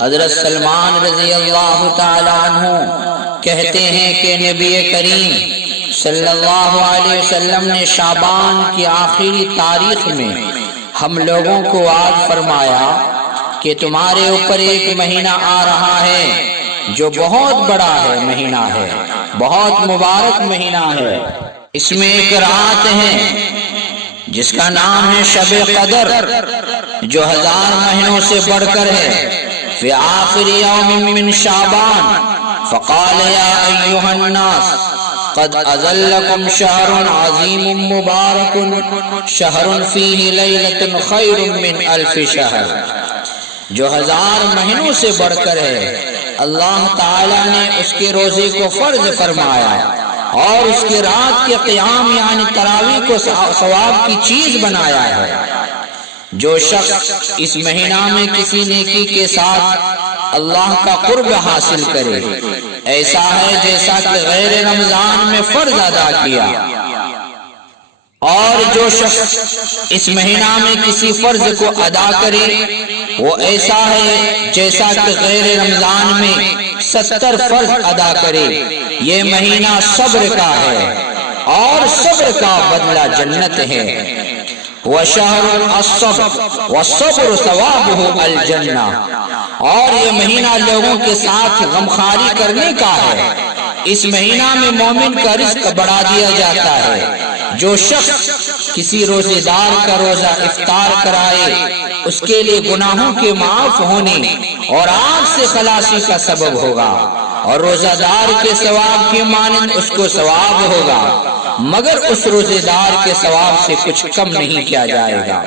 حضرت سلمان رضی اللہ تعالیٰ عنہ کہتے ہیں کہ نبی کریم صلی اللہ علیہ وسلم نے شعبان کی آخری تاریخ میں ہم لوگوں کو وعد فرمایا کہ تمہارے اوپر ایک مہینہ آ رہا ہے جو بہت بڑا ہے، مہینہ ہے، بہت مبارک مہینہ ہے۔ اس میں ایک رات ہے جس کا نام ہے شب قدر، جو 1000 مہینوں سے بڑھ کر ہے۔ فی آخر یوم من شعبان فقال یا ایھا الناس قد اذلکم شہر عظیم مبارک شہر فیہ لیلۃ خیر من 1000 شہر، جو 1000 مہینوں سے بڑھ کر ہے۔ اللہ تعالیٰ نے اس کے روزے کو فرض فرمایا اور اس کی رات کے قیام یعنی تراویح کو ثواب کی چیز بنایا ہے۔ جو شخص اس مہینہ میں کسی نیکی کے ساتھ اللہ کا قرب حاصل کرے، ایسا ہے جیسا کہ غیر رمضان میں فرض ادا کیا، اور جو شخص اس مہینہ میں کسی فرض کو ادا کرے وہ ایسا ہے جیسا کہ غیر رمضان میں 70 فرض ادا کرے۔ یہ مہینہ صبر کا ہے اور صبر کا بدلہ جنت ہے۔ وَشَهْرُ الصَّبْرِ وَالصَّبْرُ ثَوَابُهُ الْجَنَّةُ، اور یہ مہینہ لوگوں کے ساتھ غمخواری کرنے کا ہے۔ اس مہینہ میں مومن کا رزق بڑھا دیا جاتا ہے۔ جو شخص کسی روزے دار کا روزہ افطار کرائے اس کے لیے گناہوں کے معاف ہونے اور آگ سے خلاصی کا سبب ہوگا، اور روزہ دار کے ثواب کے مانند اس کو ثواب ہوگا، مگر اس روزے دار کے ثواب سے کچھ کم نہیں کیا جائے گا۔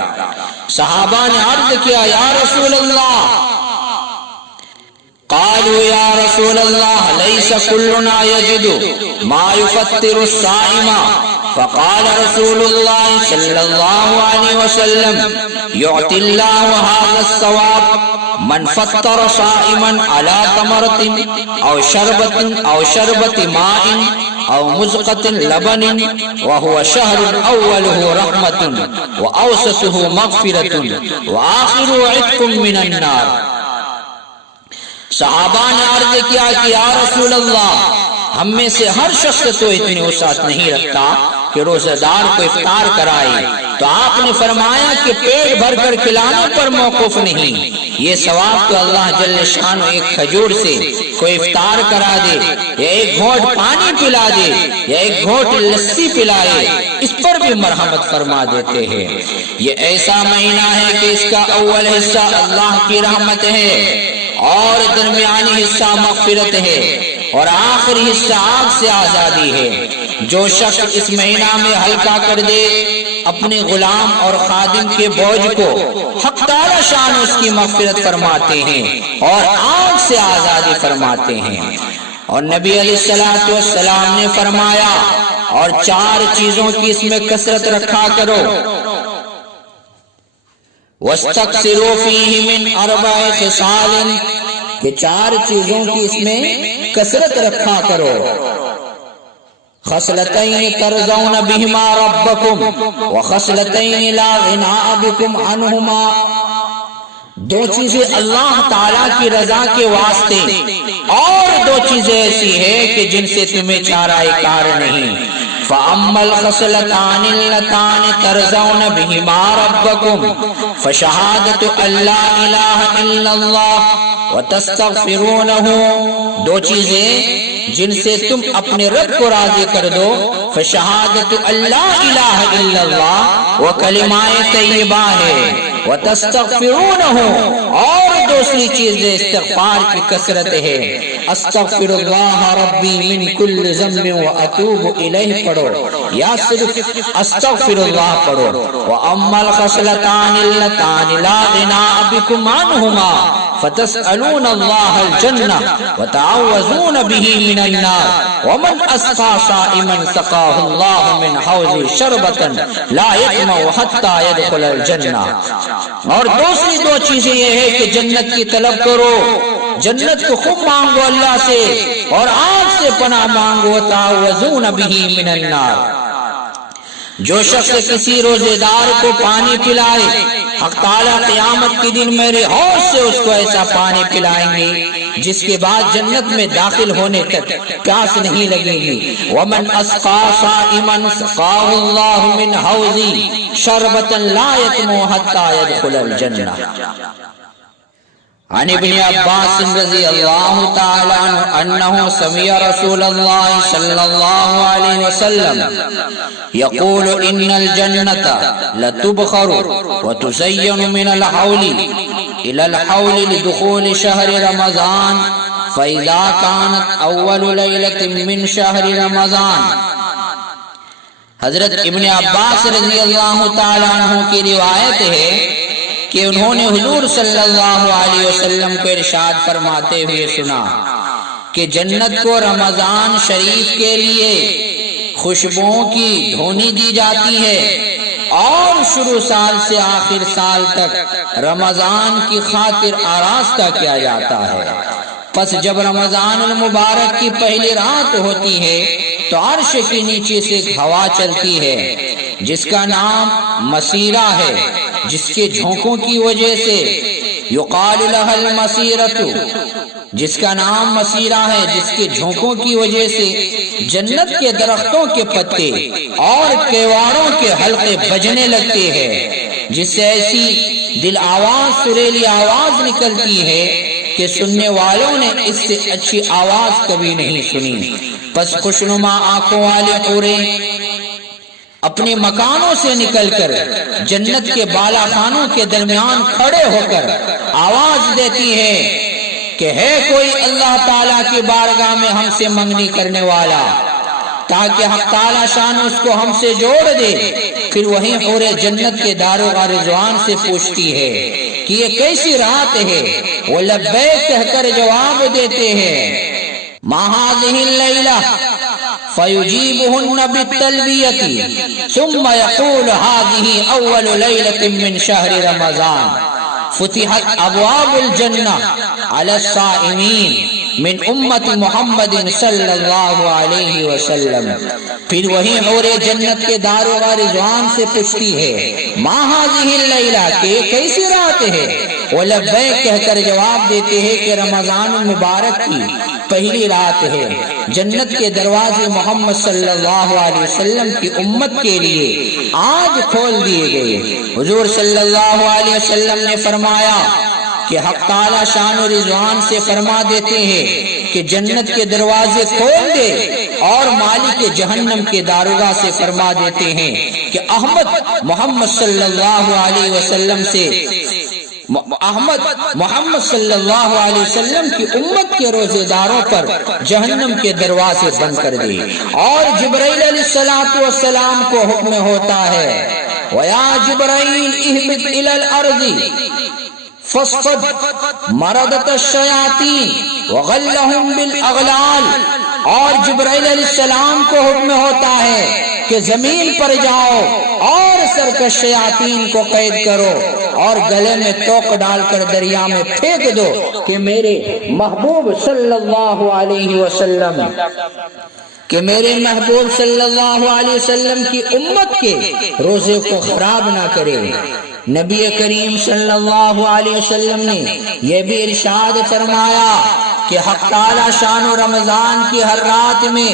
صحابہ نے عرض کیا یا رسول اللہ، قالوا یا رسول اللہ لیس کلنا یجد ما یفطر الصائم، فقال رسول اللہ صلی اللہ علیہ وسلم یعطی اللہ هذا الثواب من فطر صائما على تمرة او شربة ماء او مزقة لبن وهو شهر اوله رحمة واوسطه مغفرة واخره عتق من النار۔ صحابہ نے عرض کیا کہ یا رسول اللہ، ہم میں سے ہر شخص تو اتنی وسعت نہیں رکھتا کہ روزہ دار کو افطار کرائے، تو آپ نے فرمایا کہ پیٹ بھر کر کھلانے پر موقوف نہیں، یہ ثواب تو اللہ جل شانہ ایک کھجور سے کوئی افطار کرا دے یا ایک گھونٹ پانی پلا دے یا ایک گھونٹ لسی پلائے، اس پر بھی مرحمت فرما دیتے ہیں۔ یہ ایسا مہینہ ہے کہ اس کا اول حصہ اللہ کی رحمت ہے اور درمیانی حصہ مغفرت ہے اور آخری حصہ آگ سے آزادی ہے۔ جو شخص اس مہینہ میں ہلکا کر دے اپنے غلام اور خادم کے بوجھ کو، حق تعالی شان اس کی مغفرت فرماتے ہیں اور آگ سے آزادی فرماتے ہیں۔ اور نبی علیہ السلام نے فرمایا اور 4 چیزوں کی اس میں کثرت رکھا کرو، وَاسْتَكْثِرُوا فِيهِ مِنْ 4 خِصَالٍ، کہ 4 چیزوں کی اس میں کثرت رکھا کرو۔ خصلتین ترضون بہما ربکم وخصلتین لا غناء بکم عنہما، 2 چیزیں اللہ تعالیٰ کی رضا کے واسطے اور 2 چیزیں ایسی ہیں کہ جن سے تمہیں چارہ کار نہیں۔ فَأَمَّا الْخَصْلَتَانِ اللَّتَانِ تَرْضَوْنَ بِهِمَا رَبَّكُمْ فَشَهَادَةُ أَن لَّا إِلَٰهَ إِلَّا اللَّهُ وَتَسْتَغْفِرُونَهُ، 2 چیزیں جن سے تم اپنے رب کو راضی کر دو، فَشَهَادَةُ أَن لَّا إِلَٰهَ إِلَّا اللَّهُ، وہ کلمہ طیبہ ہے، وَتَسْتَغْفِرُونَهُ، اور دوسری چیز استغفار کی کثرت ہے۔ استغفر اللہ ربی من کل ذنب واتوب الیہ پڑھو یا صرف استغفر اللہ پڑھو۔ وَأَمَّا الْخَصْلَتَانِ اللَّتَانِ لَا غِنَاءَ بِكُمْ عَنْهُمَا فَتَسْأَلُونَ اللَّهَ الْجَنَّةَ وَتَعَوَّذُونَ بِهِ مِنَ النَّارِ وَمَنْ أَسْقَى صَائِمًا سَقَاهُ اللَّهُ مِنْ حَوْضِ شَرْبَةً لَا يَطْمَعُ حَتَّى يَدْخُلَ الْجَنَّةَ۔ اور دوسری 2 چیزیں یہ ہے کہ جنت کی طلب کرو، جنت کو خوب مانگو اللہ سے، اور آگ سے پناہ مانگو، تعوذون بہ من النار۔ جو شخص کسی روزے دار کو پانی پلائے حق تعالیٰ قیامت کے دن میرے حوض سے اس کو ایسا پانی پلائیں گے جس کے بعد جنت میں داخل ہونے تک پیاس نہیں لگے گی. ومن اسقى صائما سقاه الله من حوضی شربة لا يتمو حتى يدخل الجنہ. عن ابن عباس رضی اللہ تعالی عنہ انہ سمع رسول اللہ صلی اللہ علیہ وسلم یقول ان الجنة لتبخر وتزین من الحول الى الحول لدخول شهر رمضان فإذا كانت اول ليلة من شهر رمضان. حضرت ابن عباس رضی اللہ تعالی عنہ کی روایت ہے کہ انہوں نے حضور صلی اللہ علیہ وسلم کو ارشاد فرماتے ہوئے سنا کہ جنت کو رمضان شریف کے لیے خوشبوؤں کی دھونی دی جاتی ہے اور شروع سال سے آخر سال تک رمضان کی خاطر آراستہ کیا جاتا ہے. پس جب رمضان المبارک کی پہلی رات ہوتی ہے تو عرش کے نیچے سے ہوا چلتی ہے جس کا نام مسیرہ ہے، جس کے جھونکوں کی وجہ سے یقال لها المسیرۃ، جس کا نام مسیرہ ہے، جس کے جھونکوں کی وجہ سے جنت کے درختوں کے پتے اور کیواروں کے حلقے بجنے لگتے ہیں، جس سے ایسی دل آواز سریلی آواز نکلتی ہے کہ سننے والوں نے اس سے اچھی آواز کبھی نہیں سنی. پس خوشنما آنکھوں والے حوریں اپنے مکانوں سے نکل کر جنت کے بالا خانوں کے درمیان کھڑے ہو کر آواز دیتی ہے کہ ہے کوئی اللہ تعالیٰ کی بارگاہ میں ہم سے منگنی کرنے والا، تاکہ حق تعالیٰ شان اس کو ہم سے جوڑ دے. پھر وہیں حور جنت کے داروغہ رضوان سے پوچھتی ہے کہ یہ کیسی رات ہے؟ وہ لبیک کہہ کر جواب دیتے ہیں ما هذه الليلة فيجيبهن بالتلبية ثم يقول هذه أول ليلة من شهر رمضان فتحت أبواب الجنة على الصائمين من امت محمد صلی اللہ علیہ وسلم. پھر وہی حور جنت کے داروغہ رضوان سے پوچھتی ہے ما هذه الليلة کہ کیسی رات ہے؟ وہ لبیک کہہ کر جواب دیتے ہیں کہ رمضان المبارک کی پہلی رات ہے. جنت کے دروازے محمد صلی اللہ علیہ وسلم کی امت کے لیے آج کھول دیے گئے. حضور صلی اللہ علیہ وسلم نے فرمایا کہ حق تعالیٰ شان و رضوان سے فرما دیتے ہیں کہ جنت کے دروازے کھول دے، اور مالک جہنم کے داروغہ سے فرما دیتے ہیں کہ احمد محمد صلی اللہ علیہ وسلم کی امت کے روزے داروں پر جہنم کے دروازے بند کر دے. اور جبرائیل علیہ السلام کو حکم ہوتا ہے وَيَا جِبْرَائِيلُ اهْبِطْ إِلَى الْأَرْضِ فَاصْفَدْ مَرَدَتَ الشَّيَاطِينِ وَغَلَّهُمْ بِالْأَغْلَالِ. اور جبرائیل علیہ السلام کو حکم ہوتا ہے کہ زمین پر جاؤ اور سرکش شیاطین کو قید کرو اور گلے میں توق ڈال کر دریا میں پھینک دو کہ میرے محبوب صلی اللہ علیہ وسلم کی امت کے روزے کو خراب نہ کرے. نبی کریم صلی اللہ علیہ وسلم نے یہ بھی ارشاد فرمایا کہ حق تعالی شان و رمضان کی ہر رات میں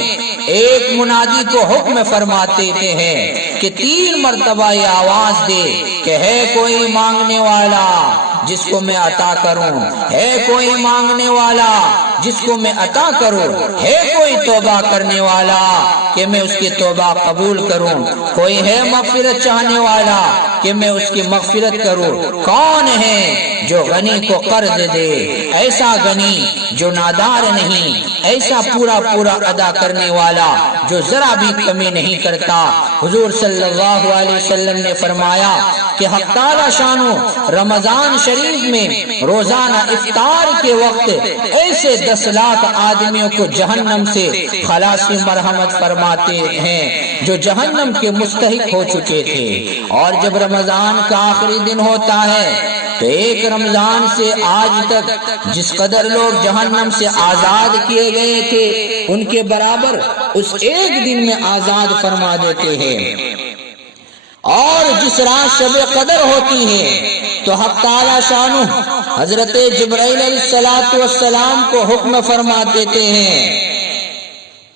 ایک منادی کو حکم فرماتے ہیں کہ 3 مرتبہ یہ آواز دے کہ ہے کوئی مانگنے والا جس کو میں عطا کروں، ہے کوئی مانگنے والا جس کو میں عطا کروں، ہے کوئی توبہ کرنے والا کہ میں اس کی توبہ قبول کروں، کوئی ہے مغفرت چاہنے والا کہ میں اس کی مغفرت کروں. کون ہے جو غنی کو قرض دے؟ ایسا غنی جو نادار نہیں، ایسا پورا ادا کرنے والا جو ذرا بھی کمی نہیں کرتا. حضور صلی اللہ علیہ وسلم نے فرمایا کہ حق تعالی شانو رمضان شریف میں روزانہ افطار کے وقت ایسے 10 لاکھ آدمیوں کو جہنم سے خلاصی مرحمت فرماتے ہیں جو جہنم کے مستحق ہو چکے تھے. اور جب رمضان کا آخری دن ہوتا ہے تو ایک رمضان سے آج تک جس قدر لوگ جہنم سے آزاد کیے گئے تھے ان کے برابر اس ایک دن میں آزاد فرما دیتے ہیں. اور جس رات شب قدر ہوتی ہے تو حق تعالی شانہ حضرت جبرائیل علیہ السلام کو حکم فرما دیتے ہیں،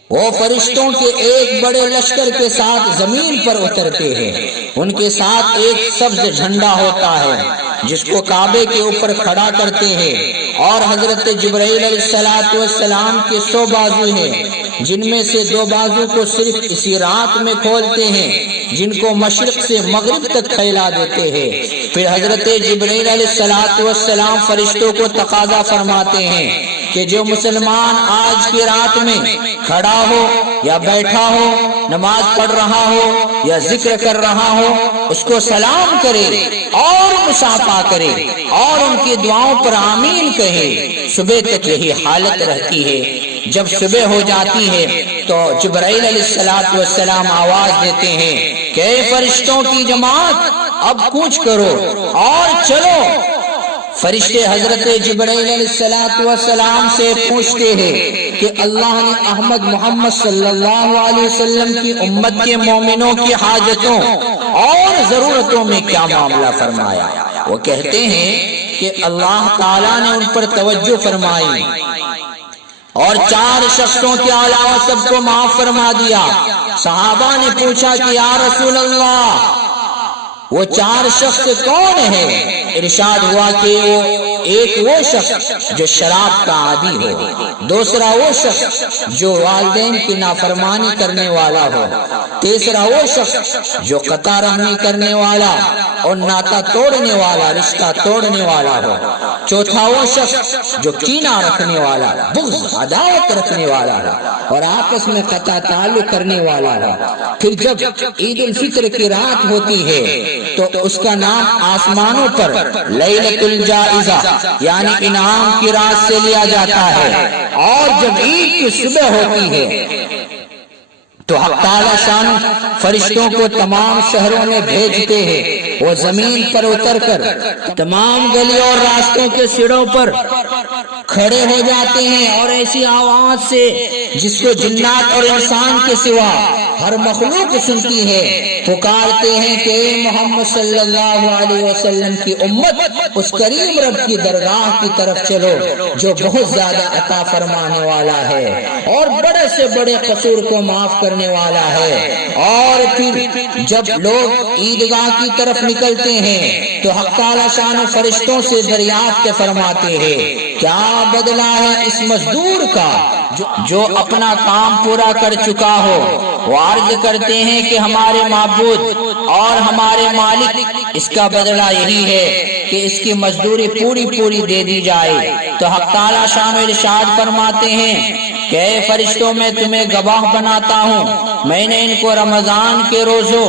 وہ فرشتوں کے ایک بڑے لشکر کے ساتھ زمین پر اترتے ہیں، ان کے ساتھ ایک سبز جھنڈا ہوتا ہے جس کو کعبے کے اوپر کھڑا کرتے ہیں، اور حضرت جبرائیل علیہ السلام کے 100 بازو ہیں، جن میں سے 2 بازو کو صرف اسی رات میں کھولتے ہیں، جن کو مشرق سے مغرب تک پھیلا دیتے ہیں۔ پھر حضرت جبرائیل علیہ السلام فرشتوں کو تقاضا فرماتے ہیں کہ جو مسلمان آج کی رات میں کھڑا ہو یا بیٹھا ہو، نماز پڑھ رہا ہو یا ذکر کر رہا ہو، اس کو سلام کرے اور مصافحہ کرے اور ان کی دعاؤں پر آمین کہے۔ صبح تک یہی حالت رہتی ہے۔ جب صبح ہو جاتی ہے تو جبرائیل علیہ السلام آواز دیتے ہیں کہ اے فرشتوں کی جماعت، اب کوچ کرو اور چلو۔ فرشتے حضرت جبرائیل علیہ السلام سے پوچھتے ہیں کہ اللہ نے احمد محمد صلی اللہ علیہ وسلم کی امت کے مومنوں کی حاجتوں اور ضرورتوں میں کیا معاملہ فرمایا؟ وہ کہتے ہیں کہ اللہ تعالیٰ نے ان پر توجہ فرمائی اور 4 شخصوں کے علاوہ سب کو معاف فرما دیا۔ صحابہ نے پوچھا کہ یا رسول اللہ، وہ 4 شخص کون ہیں؟ ارشاد ہوا کہ ایک وہ شخص جو شراب کا عادی ہو، دوسرا وہ شخص جو والدین کی نافرمانی کرنے والا ہو، تیسرا وہ شخص جو قطع رحمی کرنے والا اور ناتا توڑنے والا، رشتہ توڑنے والا ہو، چوتھا وہ شخص جو کینہ رکھنے والا، بغض عداوت رکھنے والا ہو اور آپس میں قطع تعلق کرنے والا ہو۔ پھر جب عید الفطر کی رات ہوتی ہے تو اس کا نام آسمانوں پر لیلۃ الجائزہ یعنی انعام کی رات سے لیا جاتا ہے، اور جب عید کی صبح ہوتی ہے تو حق تعالی شان فرشتوں کو تمام شہروں میں بھیجتے ہیں، وہ زمین پر اتر کر تمام گلیوں اور راستوں کے سروں پر کھڑے ہو جاتے ہیں اور ایسی آواز سے جس کو جنات اور انسان کے سوا ہر مخلوق سنتی ہے پکارتے ہیں کہ اے محمد صلی اللہ علیہ وسلم کی امت، اس کریم رب کی درگاہ کی طرف چلو جو بہت زیادہ عطا فرمانے والا ہے اور بڑے سے بڑے قصور کو معاف کرنے والا ہے۔ اور پھر جب لوگ عیدگاہ کی طرف نکلتے ہیں تو حق تعالی شان فرشتوں سے دریافت فرماتے ہیں کیا بدلہ ہے اس مزدور کا جو اپنا کام پورا کر چکا ہو؟ وہ عرض کرتے ہیں کہ ہمارے معبود اور ہمارے مالک، اس کا بدلہ یہی ہے کہ اس کی مزدوری پوری دے دی جائے۔ تو حق تعالی شان ارشاد فرماتے ہیں کہ اے فرشتوں، میں تمہیں گواہ بناتا ہوں، میں نے ان کو رمضان کے روزوں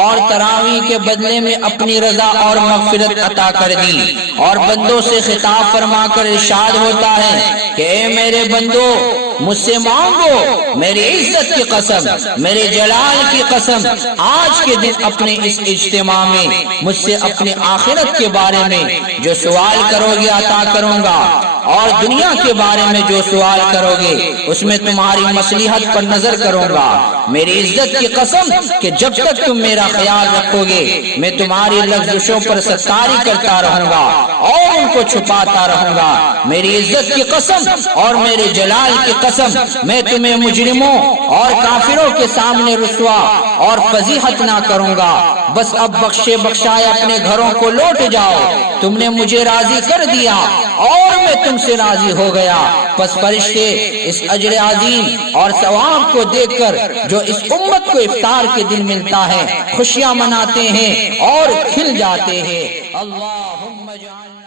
اور تراویح کے بدلے میں اپنی رضا اور مغفرت عطا کر دی۔ اور بندوں سے خطاب فرما کر ارشاد ہوتا ہے کہ اے میرے بندو، مجھ سے مانگو، میری عزت کی قسم، میرے جلال کی قسم، آج کے دن اپنے اس اجتماع میں مجھ سے اپنی آخرت کے بارے میں جو سوال کرو گے عطا کروں گا، اور دنیا کے بارے میں جو سوال کرو گے اس میں تمہاری مصلحت پر نظر کروں گا۔ میری عزت کی قسم کہ جب تک تم میرا خیال رکھو گے میں تمہاری لفظوں پر ستاری کرتا رہوں گا اور ان کو چھپاتا رہوں گا۔ میری عزت کی قسم اور میرے جلال کی قسم، میں تمہیں مجرموں اور کافروں کے سامنے رسوا اور فضیحت نہ کروں گا۔ بس اب بخشے بخشائے اپنے گھروں کو لوٹ جاؤ، تم نے مجھے راضی کر دیا اور میں تم سے راضی ہو گیا۔ پس فرشتے اس اجر عظیم اور ثواب کو دیکھ کر جو اس امت کو افطار کے دن ملتا ہے خوشیاں مناتے ہیں اور کھل جاتے ہیں۔ اللہم اجعلنا